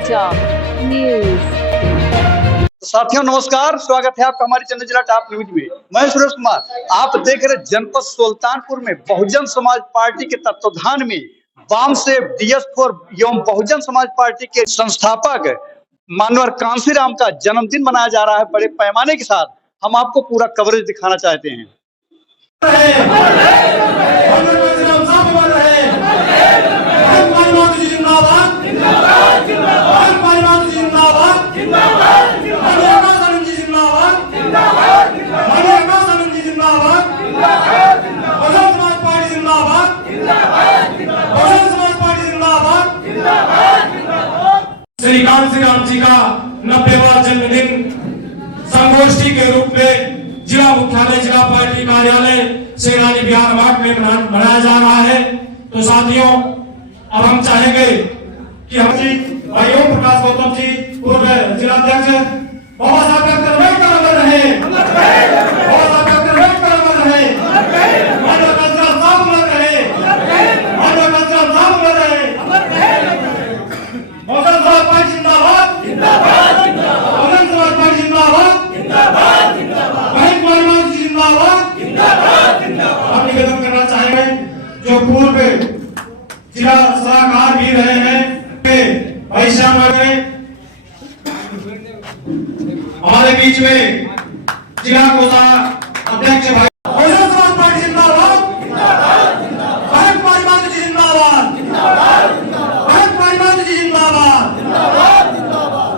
Top news. साथियों नमस्कार, स्वागत है आपका हमारे चैनल जिला टॉप न्यूज में। मैं सुरेश कुमार, आप देख रहे जनपद सुल्तानपुर में बहुजन समाज पार्टी के तत्वाधान में वाम से DS4 एवं बहुजन समाज पार्टी के संस्थापक मानवर कांसीराम का जन्मदिन मनाया जा रहा है बड़े पैमाने के साथ। हम आपको पूरा कवरेज दिखाना चाहते हैं। श्री कांसीराम जी का 90वां जन्मदिन संगोष्ठी के रूप में जिला मुख्यालय जिला पार्टी कार्यालय सेनानी बिहार मार्ग में मनाया जा रहा है। तो साथियों, अब हम चाहेंगे कि हम जी भाई ओम प्रकाश गौतम जी पूर्व जिलाध्यक्ष बाबा साहब डॉक्टर अम्बेडकर अमर रहे, बाबा साहब डॉक्टर अम्बेडकर अमर रहे, मानव कल्चरल साहब अमर रहे, मानव कल्चरल साहब अमर रहे, बहुजन समाज पार्टी जिंदाबाद जिंदाबाद जिंदाबाद, बहुजन समाज पार्टी जिंदाबाद जिंदाबाद जिंदाबाद, भाई कुमार जी जिंदाबाद जिंदाबाद जिंदाबाद। हम निवेदन करना चाहेंगे जो पूर्व जिला सलाहकार भी रहे हैं भाई श्याम हमारे बीच में जिला कोषाध्यक्ष भाई बहुजन समाज पार्टी जिंदाबाद जिंदाबाद जिंदाबाद, भाई कुमार जी जिंदाबाद जिंदाबाद जिंदाबाद, भाई कुमार जी जिंदाबाद जिंदाबाद जिंदाबाद।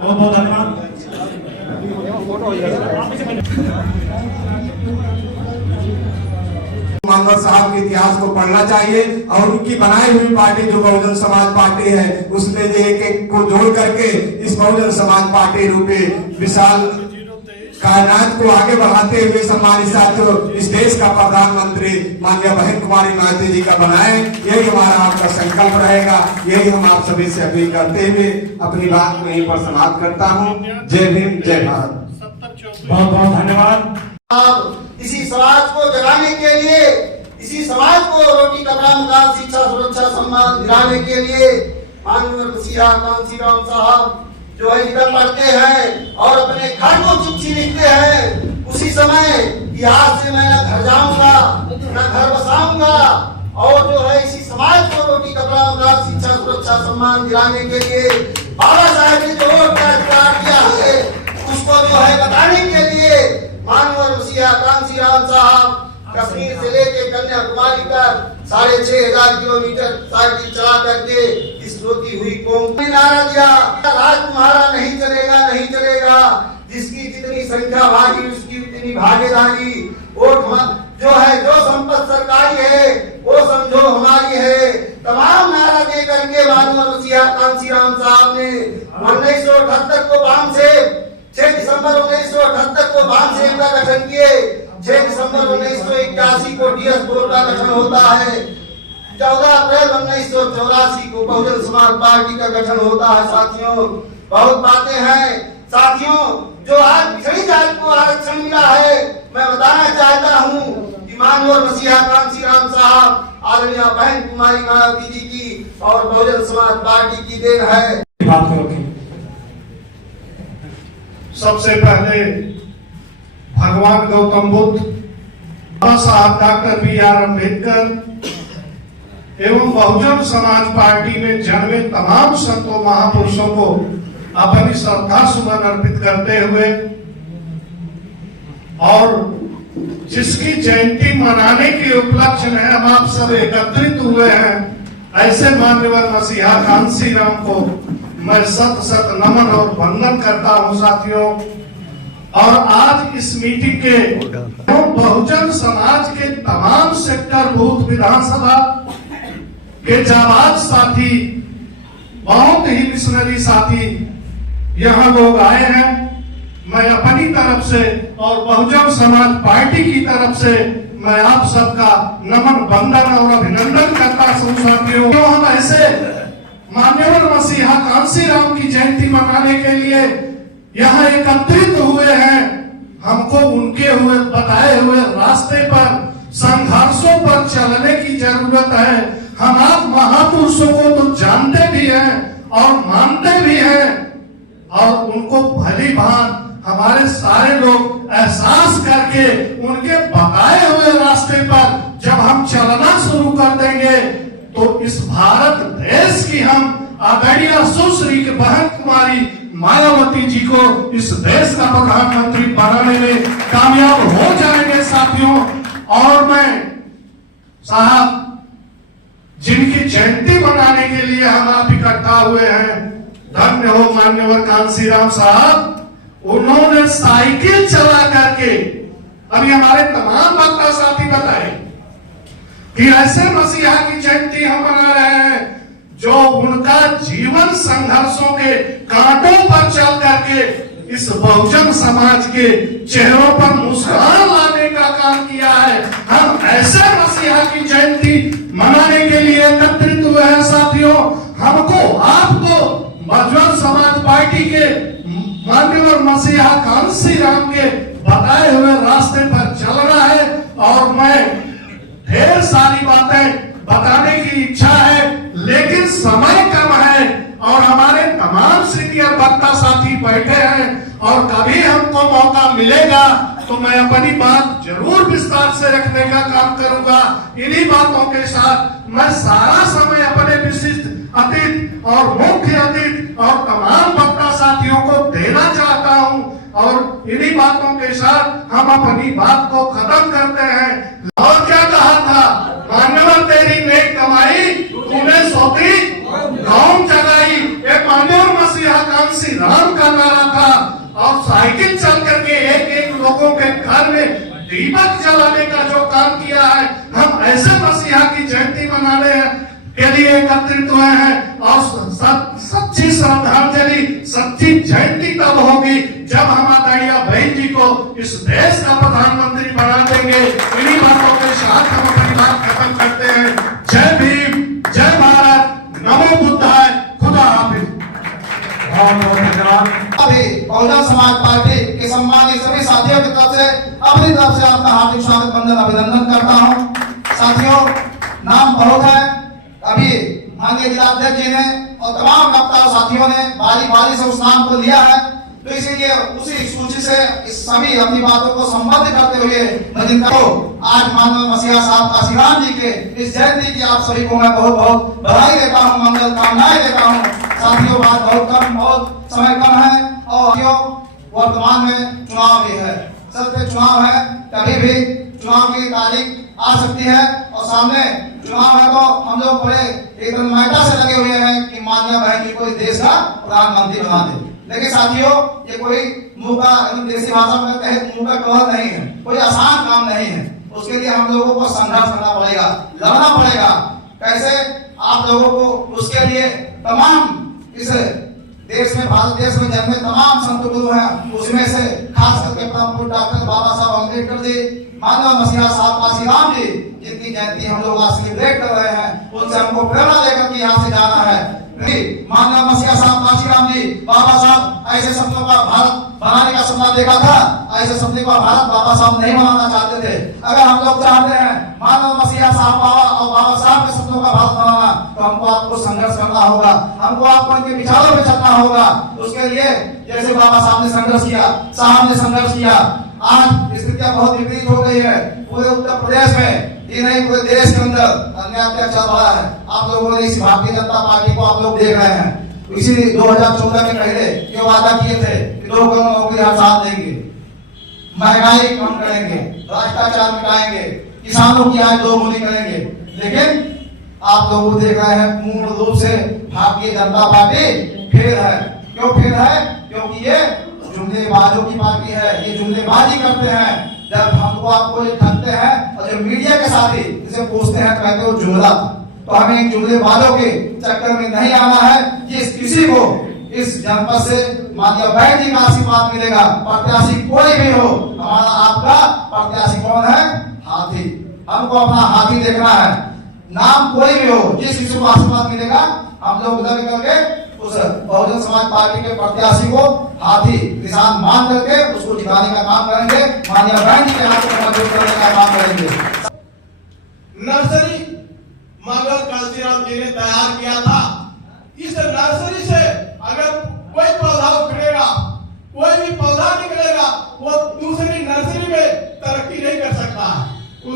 बहुत बहुत धन्यवाद। मानवर साहब के इतिहास को पढ़ना चाहिए और उनकी बनाई हुई पार्टी जो बहुजन समाज पार्टी है उसमें एक एक को जोड़ करके इस बहुजन समाज पार्टी रूपी विशाल कायनात को आगे बढ़ाते हुए सम्मानित साथियों इस देश का प्रधानमंत्री माननीय बहन कुमारी मायावती जी का बनाए, यही हमारा आपका संकल्प रहेगा। यही हम आप सभी से अपील करते हुए अपनी बात को यहीं पर समाप्त करता हूँ। जय भीम, जय भारत। बहुत बहुत धन्यवाद। इसी समाज को जगाने के लिए, इसी समाज को रोटी कपड़ा मकान शिक्षा सुरक्षा सम्मान दिलाने के लिए माननीय मसीहा कांसीराम साहब जो है निकल पड़ते हैं और अपने घर को चिट्ठी लिखते हैं। उसी समय कि आज से मैं न घर जाऊंगा न घर बसाऊंगा, और जो है इसी समाज को रोटी कपड़ा मकान शिक्षा सुरक्षा सम्मान दिलाने के लिए बाबा साहब ने जो अधिकार दिया है उसको जो है बताने के लिए मानवर मसीहा कांसीराम साहब कश्मीर से लेके कन्याकुमारी तक 6500 किलोमीटर साइकिल चला करके इस रोती हुई कौम ने नारा दिया, राज तुम्हारा नहीं चलेगा नहीं चलेगा, जिसकी जितनी संख्या भागी उसकी उतनी भागीदारी, वोट जो है जो संपत्ति सरकारी है वो समझो हमारी है। तमाम नारा दे करके मानवर मसीहा कांसीराम साहब ने 1978 को बाम से 6 दिसंबर 1978 को बाम से का गठन किए। 6 दिसंबर 1981 को DS4 का गठन होता है। 14 अप्रैल 1984 को बहुजन समाज पार्टी का गठन होता है। साथियों, बहुत बातें हैं साथियों, जो आज पिछड़ी जाति को आरक्षण मिला है, मैं बताना चाहता हूँ कि मानवर मसीहा कांसीराम साहब आदरणीय बहन कुमारी मायावती जी की और बहुजन समाज पार्टी की देन है। सबसे पहले भगवान गौतम बुद्ध, बाबा साहब डॉक्टर BR अम्बेडकर एवं बहुजन समाज पार्टी में जन्मे तमाम संतों महापुरुषों को अपनी श्रद्धा सुमन अर्पित करते हुए और जिसकी जयंती मनाने के उपलक्ष्य में हम आप सब एकत्रित हुए हैं, ऐसे माननीय मसीहा कांसीराम को मैं सत सत नमन और वंदन करता हूं। साथियों, और आज इस मीटिंग के बहुजन समाज के तमाम सेक्टर बूथ विधानसभा के जाबाज साथी, बहुत ही मिशनरी साथी यहाँ लोग आए हैं। मैं अपनी तरफ से और बहुजन समाज पार्टी की तरफ से मैं आप सबका नमन वंदन और अभिनंदन करता हूँ। साथियों, हम ऐसे माननीय मसीहा कांसीराम की जयंती मनाने के लिए यहाँ एकत्रित हुए हैं। हमको उनके हुए बताए हुए रास्ते पर संघर्षों पर चलने की जरूरत है। हम आप महापुरुषों को तो जानते भी हैं और मानते भी हैं, और उनको भली भांति हमारे सारे लोग एहसास करके उनके बताए हुए रास्ते पर जब हम चलना शुरू कर देंगे तो इस भारत देश की हम आदरणीय सुश्री की बहन कुमारी मायावती जी को इस देश का प्रधानमंत्री बनाने में कामयाब हो जाएंगे साथियों। और मैं साहब जिनकी जयंती मनाने के लिए हम आप इकट्ठा हुए हैं, धन्य हो मान्यवर कांसीराम साहब, उन्होंने साइकिल चला करके, अभी हमारे तमाम वक्ता साथी बताए कि ऐसे मसीहा की जयंती हम मना रहे हैं जो उनका जीवन संघर्षों के कांटों पर चल करके इस बहुजन समाज के चेहरों पर मुस्कान लाने का काम किया है। हम ऐसे मसीहा की जयंती मनाने के लिए एकत्रित हुए हैं साथियों। हमको आपको बहुजन समाज पार्टी के मान्यवर मसीहा कांसीराम के बताए हुए रास्ते पर चलना है, और मैं ढेर सारी बातें बताने की इच्छा है लेकिन समय कम है, और हमारे तमाम सीनियर वक्ता साथी बैठे हैं, और कभी हमको मौका मिलेगा तो मैं अपनी बात जरूर विस्तार से रखने का काम करूंगा। इन्हीं बातों के साथ मैं सारा समय अपने विशिष्ट अतिथि और मुख्य अतिथि और तमाम वक्ता साथियों को देना चाहता हूं, और इन्हीं बातों के साथ हम अपनी बात को खत्म करते हैं। और क्या कहा था, मानवर तेरी नेक कमाई तूने सौंपी गांव जगाई, एक मानवर मसीहा कांसीराम का नारा था, और साइकिल चल करके एक एक लोगों के घर में दीपक जलाने का जो काम किया है, हम ऐसे मसीहा की जयंती मनाने के लिए एकत्रित हुए हैं। और सच्ची श्रद्धांजलि, सच्ची जयंती तब होगी जब हम आदरणीय बहन जी को इस देश का प्रधानमंत्री बना देंगे। इन्हीं बातों के साथ हम अपनी बात खत्म करते हैं। जय भीम, जय भारत, नमो बुद्धाय, खुदा हाफिज। अभी बहुजन समाज पार्टी के सम्मानित सभी साथियों की तरफ से अपनी तरफ से आपका हार्दिक स्वागत बंदन अभिनंदन करता हूं। साथियों, नाम बहुत है, अभी माननीय जिलाध्यक्ष जी ने और तमाम वक्ता साथियों ने बारी से उस नाम को लिया है, तो इसीलिए उसी सूची से इस सभी अपनी बातों को संबद्ध करते हुए मैं जिनका आज माननीय मसीहा साहब कांसीराम जी के इस जयंती की आप सभी को मैं बहुत बहुत बधाई देता हूँ, मंगल कामनाएं देता हूँ। साथियों, बात बहुत समय कम है, और वर्तमान में चुनाव भी है, सर पे चुनाव है, कभी भी चुनाव की तारीख आ सकती है, और सामने चुनाव है तो हम लोग बड़े एकदम मैदा से लगे हुए हैं कि माननीय बहन जी को इस देश का प्रधानमंत्री बना दे। लेकिन साथियों, ये कोई मुंह का देसी भाषा में कहे मुंह का कलर नहीं है, कोई आसान काम नहीं है। उसके लिए हम लोगों को संघर्ष करना पड़ेगा, लड़ना पड़ेगा। कैसे? आप लोगों को उसके लिए तमाम इस देश में, भारत देश में जन्मे तमाम संत गुरु हैं, उसमें से खास करके परम डॉक्टर बाबा साहब अम्बेडकर जी, मानव मसीहा साहब कांसीराम जी, जिनकी जयंती हम लोग आज सेलिब्रेट कर रहे हैं, उनसे हमको प्रेरणा लेकर के यहाँ से जाना है। मानव मसीहा साहब कांसीराम जी, बाबा साहब ऐसे सपनों का भारत बनाने का सपना देखा था, ऐसे सपने का भारत बाबा साहब नहीं बनाना चाहते थे। अगर हम लोग चाहते हैं मानव मसीहा साहब बाबा साहब के सपनों का भारत बनाना, तो हमको आपको संघर्ष करना होगा, हमको आपको इनके विचारों में चलना होगा। उसके लिए जैसे बाबा साहब ने संघर्ष किया, साहब ने संघर्ष किया, आज स्थितियां बहुत विपरीत हो गई है। पूरे उत्तर प्रदेश में ये नहीं, पूरे देश के अंदर अन्याय चल रहा है। आप लोगों ने इस भारतीय जनता पार्टी को आप लोग देख रहे हैं, इसी 2014 के पहले ये वादा किए थे कि 2 करोड़ नौकरी हर साल देंगे, महंगाई कम करेंगे, भ्रष्टाचार मिटाएंगे, किसानों की आय 2 गुनी करेंगे। लेकिन आप लोग देख रहे हैं पूर्ण रूप से भारतीय जनता पार्टी फेल है। क्यों फेल है? क्योंकि ये जुमलेबाजों की पार्टी है, ये जुमलेबाजी करते हैं। जब हमको आपको ये ठगते हैं और जो मीडिया के साथी जिसे पूछते हैं कहते हो जुमला, तो हमें जुमलेबाजों के चक्कर में नहीं आना है। जिस किसी को इस जनपद से माननीय बहन जी का आशीर्वाद मिलेगा, प्रत्याशी कोई भी हो, हमारा आपका प्रत्याशी कौन है? हाथी। हमको अपना हाथी देखना है, नाम कोई भी हो, जिस किसी को आशीर्वाद मिलेगा हम लोग उधर करके उस बहुजन समाज पार्टी के प्रत्याशी को हाथी निशान मान करके उसको जिताने का काम करेंगे, माननीय बहन जी के हाथ को मजबूत करने का काम करेंगे। नर्सरी मानव कांसीराम जी ने तैयार किया था। इस नर्सरी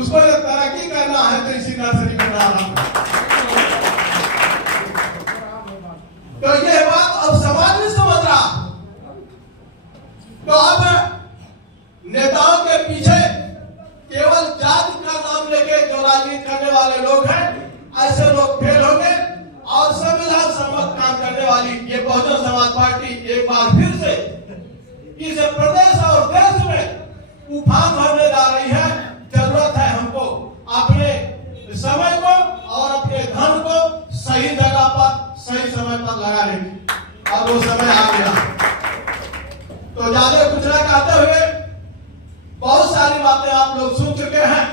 उसको जब तरक्की करना है तो इसी नर्सरी में डालना। तो ये बात अब समाज नहीं समझ रहा। तो अब नेताओं के पीछे केवल जाति का नाम लेके जो राजनीति करने वाले लोग हैं, ऐसे लोग फेल होंगे और संविधान सम्मत काम करने वाली ये बहुजन समाज पार्टी एक बार फिर से इस प्रदेश और देश में उफान भरने जा रही है। जरूरत है हमको अपने समय को और अपने धन को सही जगह पर सही समय पर लगाने की, और वो समय आ गया। तो ज्यादा कुछ न कहते हुए बहुत सारी बातें आप लोग सुन चुके हैं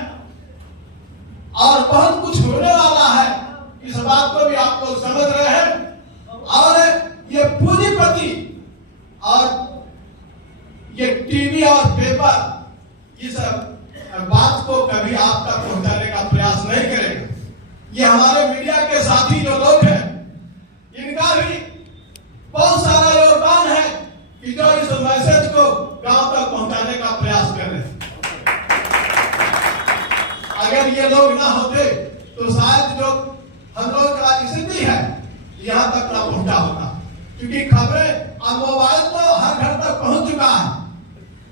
और बहुत कुछ होने वाला है, इस बात को भी आप लोग समझ रहे हैं। और ये पूंजीपति और ये टीवी और पेपर इस बात को कभी आप तक पहुंचाने का प्रयास नहीं करेगा। ये हमारे मीडिया के साथी जो लोग हैं, इनका भी बहुत सारा योगदान है कि जो इस मैसेज को गांव तक पहुंचाने का प्रयास कर रहे हैं। अगर ये लोग ना होते तो शायद जो हम लोग का स्थिति है यहाँ तक ना पहुंचा होता, क्योंकि खबरें अब मोबाइल तो हर घर तक पहुंच चुका है।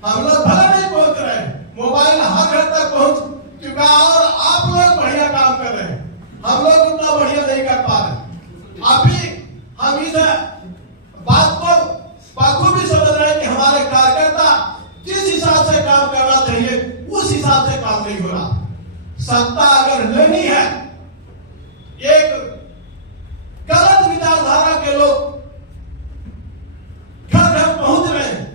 हम लोग भले नहीं पहुंच रहे, मोबाइल हर घर तक पहुंच चुका और आप लोग बढ़िया काम कर रहे हैं, हम लोग उतना बढ़िया नहीं कर पा रहे। अभी हम इस बात को बखूबी समझ रहे हैं कि हमारे कार्यकर्ता जिस हिसाब से काम करना चाहिए उस हिसाब से काम नहीं हो रहा। सत्ता अगर लेनी है, एक गलत विचारधारा के लोग घर घर पहुंच रहे हैं,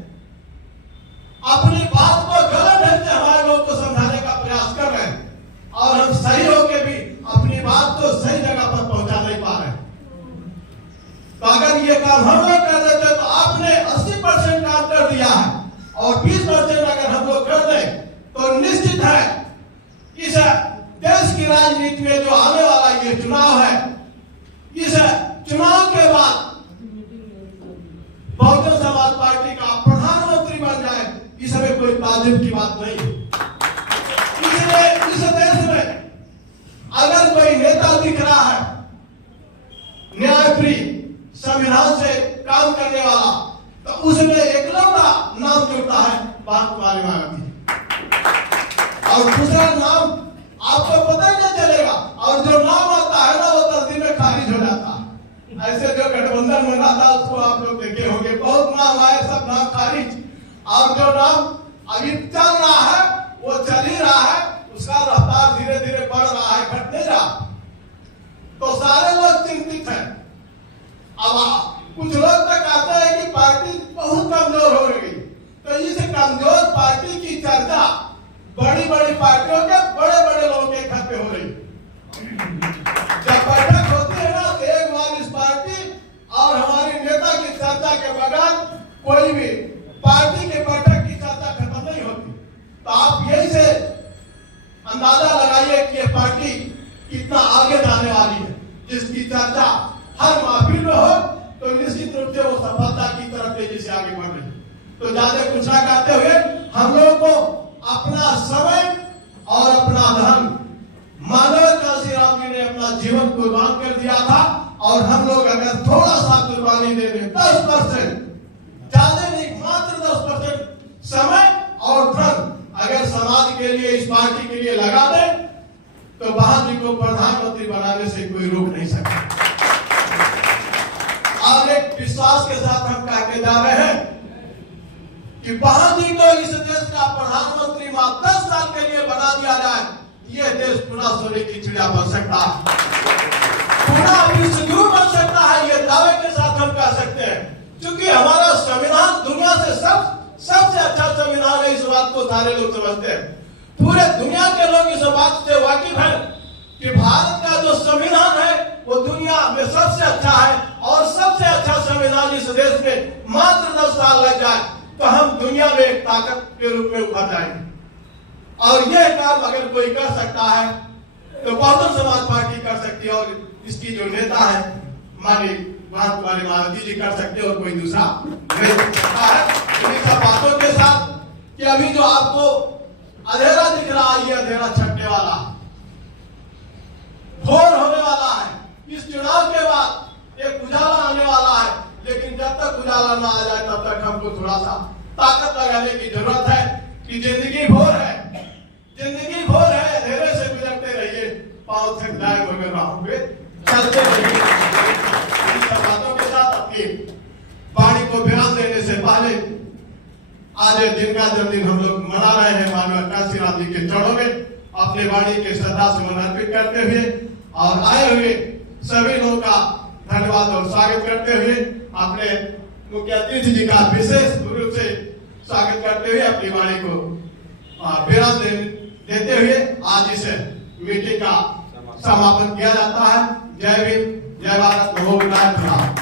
अपनी बात को गलत ढंग से हमारे लोग को समझाने का प्रयास कर रहे हैं, और हम सही होके भी अपनी बात को सही जगह पर पहुंचा नहीं पा रहे। तो अगर ये काम हम लोग कर देते तो आपने 80% काम कर दिया है, और 20% अगर हम लोग कर दें तो निश्चित है इस देश की राजनीति में जो आने वाला ये चुनाव है, इस चुनाव के बाद बहुजन समाज पार्टी का प्रधानमंत्री बन जाए, इसमें कोई ताज्जुब की बात नहीं। इसलिए इस देश में अगर कोई नेता दिख रहा है न्यायप्रिय, संविधान से काम करने वाला, तो उसमें एकलौता नाम जुड़ता है कुमारी मायावती, और दूसरा नाम आपको पता ही नहीं चलेगा, और जो नाम आता है ना वो तस्दीक में खारिज हो जाता है। ऐसे जो गठबंधन बना था उसको आप लोग देखे होंगे, बहुत नाम आए, सब नाम खारिज, और जो नाम अभी चल रहा है वो चल ही रहा है, उसका रफ्तार धीरे धीरे बढ़ रहा है, घट नहीं रहा। तो सारे लोग चिंतित हैं। अब कुछ लोग तक कहते हैं कि पार्टी बहुत कमजोर हो गई, तो इस कमजोर पार्टी की चर्चा बड़ी बड़ी पार्टियों के बड़े बड़े लोगों के घर पे हो रही। जब बैठक होती है ना तो एक बार इस पार्टी और हमारे नेता की चर्चा के बगैर कोई भी पार्टी के बैठक की चर्चा खत्म नहीं होती। तो आप यही से अंदाजा लगाइए कि ये पार्टी कितना आगे जाने वाली है, जिसकी चर्चा हर महफिल में हो तो निश्चित रूप से वो सफलता की तरफ तेजी से आगे बढ़ रही। तो ज्यादा कुछ ना कहते हुए हम लोगों को अपना समय और अपना धन मानव काशी राम जी ने अपना जीवन कुर्बान कर दिया था, और हम लोग अगर थोड़ा सा कुर्बानी दे दें 10%, ज्यादा नहीं, मात्र 10% समय और धन अगर समाज के लिए, इस पार्टी के लिए लगा दें, तो बहादुर को प्रधानमंत्री बनाने से कोई रोक नहीं सकता। और एक विश्वास के साथ हम कहते जा रहे हैं कि बहादुर को इस देश का प्रधानमंत्री 10 साल के लिए बना दिया जाए, ये देश पुनः सोने की चिड़िया बन सकता है, पुनः विश्वगुरु बन सकता है, ये दावे के साथ हम कह सकते हैं। क्योंकि हमारा संविधान दुनिया से सबसे अच्छा संविधान है, इस बात को सारे लोग समझते हैं। पूरे दुनिया के लोग इस बात से वाकिफ हैं कि भारत का जो संविधान है वो दुनिया में सबसे अच्छा है, और सबसे अच्छा संविधान इस देश में मात्र 10 साल लग जाए तो हम दुनिया में एक ताकत के रूप में उभर जाएंगे। और यह काम अगर कोई कर सकता है तो बहुजन समाज पार्टी कर सकती है, और इसकी जो नेता है हमारी कुमारी मायावती जी कर सकते हैं, और कोई दूसरा नहीं कर सकता है। इन सब बातों के साथ कि अभी जो आपको अंधेरा दिख रहा है, ये अंधेरा छटने वाला है, भोर होने वाला है। इस चुनाव के बाद एक उजाला आने वाला है, लेकिन जब तक उजाला ना आ जाए तब तक हमको थोड़ा सा ताकत लगाने की जरूरत है कि जिंदगी भोर है, जिंदगी भोर है, धीरे से गुजरते रहिए, पाँव थक जाए मगर राहों पे चलते रहिए। इन सब बातों के साथ अपनी वाणी को विराम देने से पहले आज दिन का जन्मदिन हम लोग मना रहे हैं माननीय कांशीराम जी के चरणों में अपने वाणी के श्रद्धा सुमन अर्पित करते हुए और आए हुए सभी लोगों का धन्यवाद और स्वागत करते हुए अपने मुख्य अतिथि जी का विशेष रूप से स्वागत करते हुए अपनी वाणी को विराम देते हुए आज इस मीटिंग का समापन किया जाता है। जय भीम, जय भारत, नमो बुद्धाय।